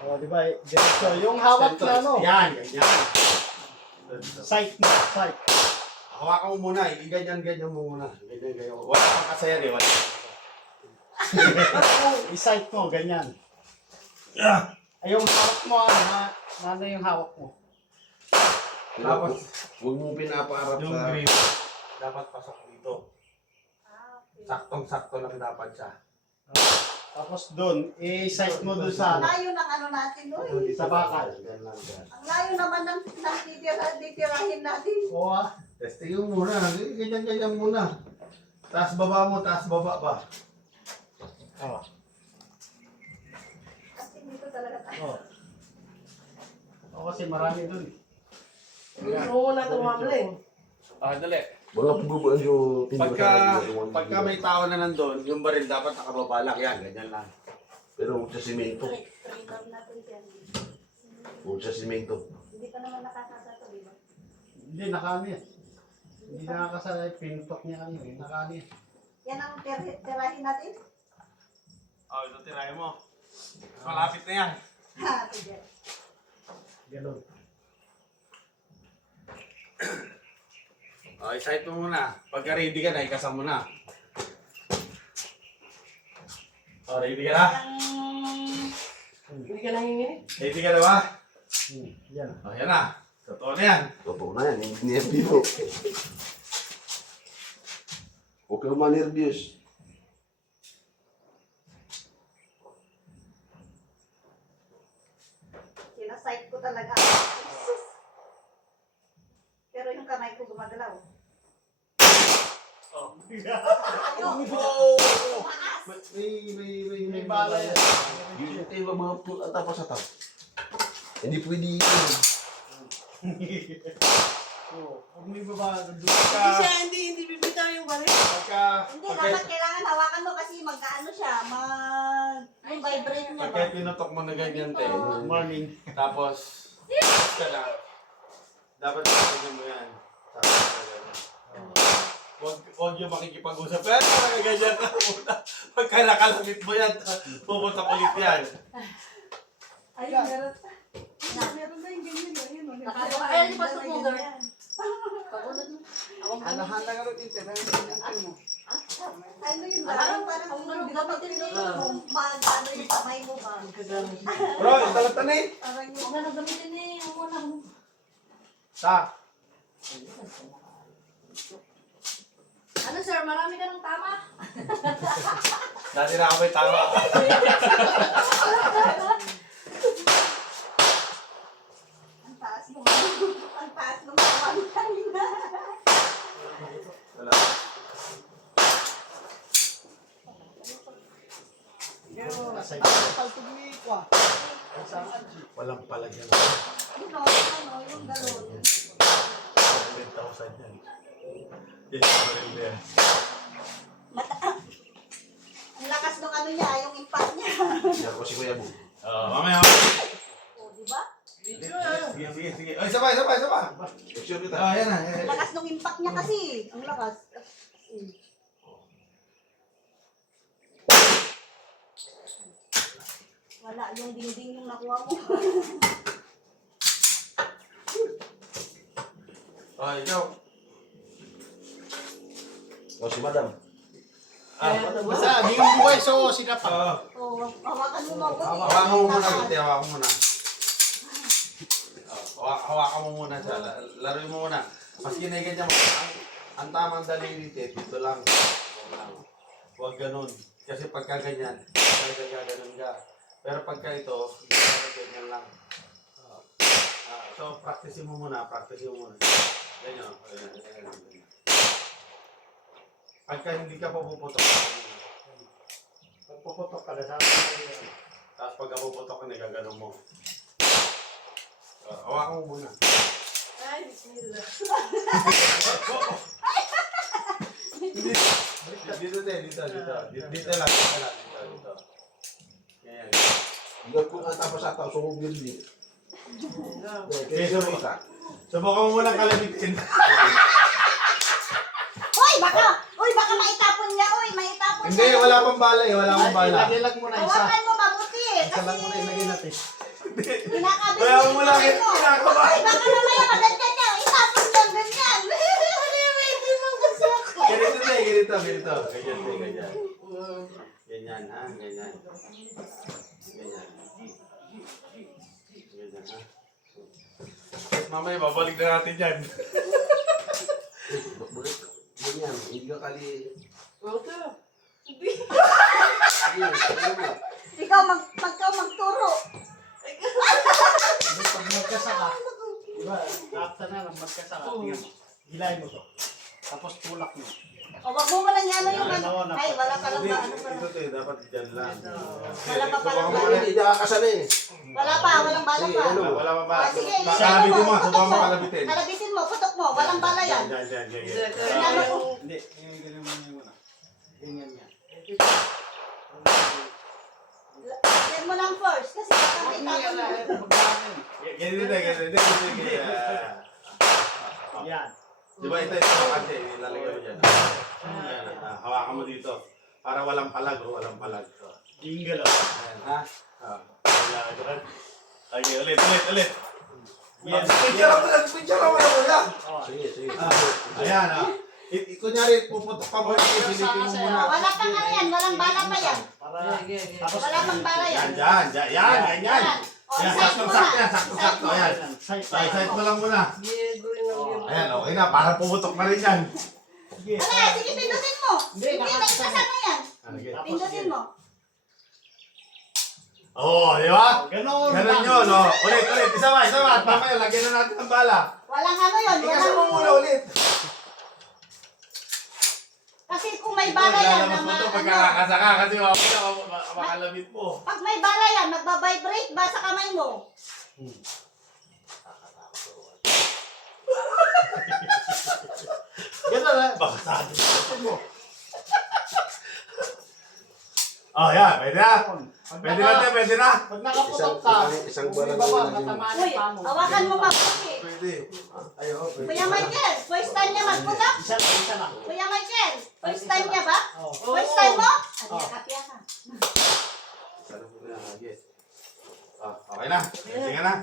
O, di ba? Diretso. Yung hawak na ano. Yan, ganyan. Sight mo, sight. Hawakan mo muna, ganyan mo muna. Ganyan. Wala kang kasayari, wala. I-sight mo, ganyan. Ay, yung hawak mo, ano yung hawak mo? Tapos, huwag mo pinapaarap yung sa... grip, dapat pasok dito. Saktong-sakto lang dapat siya. Tapos doon, i-sight mo doon sa Layo ng ano natin, uy. sa bakal. Ang layo naman ng titirahin natin. Oo ah. Testing mo muna, ganyan muna. Taas baba mo, taas baba ba? Oo. Kasi dito talaga tayo. Oo. Oo, kasi marami doon. Gusto mo na tumambling. Dali. Mga pabubaan yung Pagka may tao na nandun, yung baril dapat nakababalak yan, ganyan lang. Pero huwag sa simento. Trade natin yan. Huwag sa simento. Hindi ka naman nakakasato, di ba? Hindi, nakaano yan. Hindi nakakasalay, pinutok niya ano eh, nakaano yan. Yan ang tirahin natin. Ito tirahin mo. Malapit na yan. Ha, sige. Ganun. Isight mo muna. Pagka ready ka na, ikasam mo na. Ready ka na? Hindi ka nanginginig. Ready ka na ba? Yan. Yan na. Totoo na yan. Totoo na yan, hindi niya biro. Huwag kang ma-nervyos. Sinasight ko talaga. Sus. Pero yung kamay ko gumagalaw. Oh. Ayun. May bala yan. Yung tayo mga pull at tapos sa tao. Hindi pwede yun. Oo. Huwag mo ibaba doon. Hindi bibitaw yung baril. Hindi, dapat kailangan hawakan mo kasi mag-ano siya, mag-vibrate niya ba? Pagka pinutok mo na ganyan, te. Morning. Tapos, ka na. Dapat ganyan mo yan. Tapos ka ganyan. Huwag yung makikipag-usap. Pero ganyan na muna. Pagka nakalamit mo yan, pupunta ulit yan. Ay, meron. Meron na yung ganyan. Ay, pasok mo, girl. Anahan lang rin yung tinanong mo. Ano yun ba? Parang hindi ka pag-tinig mo, mag-ano yung kamay mo ba? Bro, talatan na eh. Parang yung... Huwag na gamitin eh. Huwag na. Ta. Ano sir, marami ka ng tama? Dati na ako may tama. Ang taas mo. Ang taas mo. Ang kanina. Wala. Walang palagyan. Yun o, ano, yung galon. 10,000 yan. Yes, baril yan. Ang lakas ng ano niya, yung impact niya. Yan ko si Kuya Bu. Mamaya. O, di ba? Sige. Ay, sabay. Action kita. Yan na. Ang lakas ng impact niya kasi. Ang lakas. Wala, yung dingding yung nakuha mo. Ikaw. O si Madam. Basta, di yung buhay, so sila pa. O, hawakan mo mabuti. Hawakan mo muna, Titi. Hawakan mo muna. Hawakan mo muna siya. Laruin mo muna. Maski na ganyan mo. Ang tamang daliri, dito lang. Huwag ganun. Kasi pagka ganyan, ganun ka. Pero pagka ito, ganyan lang. So, practice mo muna. Ganyan. Pagka hindi ka puputok, Pag puputok ka na sa tapos pagka puputok ka, nagaganon mo. Hawakan mo muna. Ay, bismillah. Dito lang. Ganyan. Hindi ko nga tapos sa tao. So huwag yun din. Subukan mo muna kalamitin. Uy, baka maitapon niya. Uy, maitapon Hindi, wala pang bala eh. Wala pang bala. Ilagay lang muna isa. Hawakan mo mabuti. Isa lang muna ilagay natin. Kinakabit Kaya mo lang yung kamay mo. kinakabahan. Ay, baka mamaya maganyan niya. Itapon niya ganyan. Hindi man kasi ako. Ganito na eh, ganito. Ganyan na, ganyan. Ganyan ha, ganyan. Ganyan. Ganyan ha. Tapos mamaya babalik na natin yan. Bakit? Ganyan, hindi ka kali. Okay. Sige, ano mo? Ikaw magturo. Pag magkasaka, diba, after na lang magkasaka, tingnan mo. Hilahin mo to. Tapos tulak mo. O wag mo lang ano yung ano. Ay, wala ka lang ba? Ano pa? Ito to eh, dapat dyan lang. Wala pa pala. Hindi nakakasana eh. Wala pa, walang bala Sige, pa. ano? Wala pa ba? Ah, sige, Kalabitin mo, putok subukan mo mo. kalabitin. Kalabitin mo, putok mo. Walang bala yan. Yan. Ano ko? Hindi, ganyan mo na muna. Ganyan yan. Yan mo lang first. Kasi baka may tapon mo. Ganito. Yan. Di ba ito kasi ilalagay mo dyan. Ayan, hawakan mo dito. Para walang palag o walang palag. Jingle. Ayan, ha? Okay, ulit. Yan. Picture mo na muna. Oh. Sige. Ayan, ha? Kunyari, puputok ka mo. Silipin mo muna. Wala pang ano yan. Walang bala pa yan. Para, tapos, Wala pang bala yan. Yan, ganyan. O, Yan, side mo sakto-sakto na. yan. Side mo. Side. Side mo lang muna. Oh. Ayan, okay na. Para pumutok na rin yan. Sige. Ano, sige, pindutin mo. Hindi, Hindi, kasama yan. Tapos, Pindutin mo. Oo, di ba? Ganon. Ganun yun, no? Ulit. Isa pa. At mamaya, lagyan na natin ng bala. Walang ano yun. Ikasan mo muna ulit. Kasi kung may bala yan, na mo ito ano, pagkakasaka kasi makalabit mo. pag may bala yan, magbabibrate ba sa kamay mo? Ganon na. Baka sabi mo. Oh, yan. Pwede na. Pwede na. Pag nakaputok ka, Isang kung may bala baba, lang yun. matamaan Uy, yung paa mo. hawakan mo mabuti. Pwede. Ayaw, pwede. Kuya Michael, first time niya magputok? Isa lang. Kuya Michael, first time niya ba? Oh. First time mo? Ano Oh. kapya ka? Yes. Okay na. Sige na.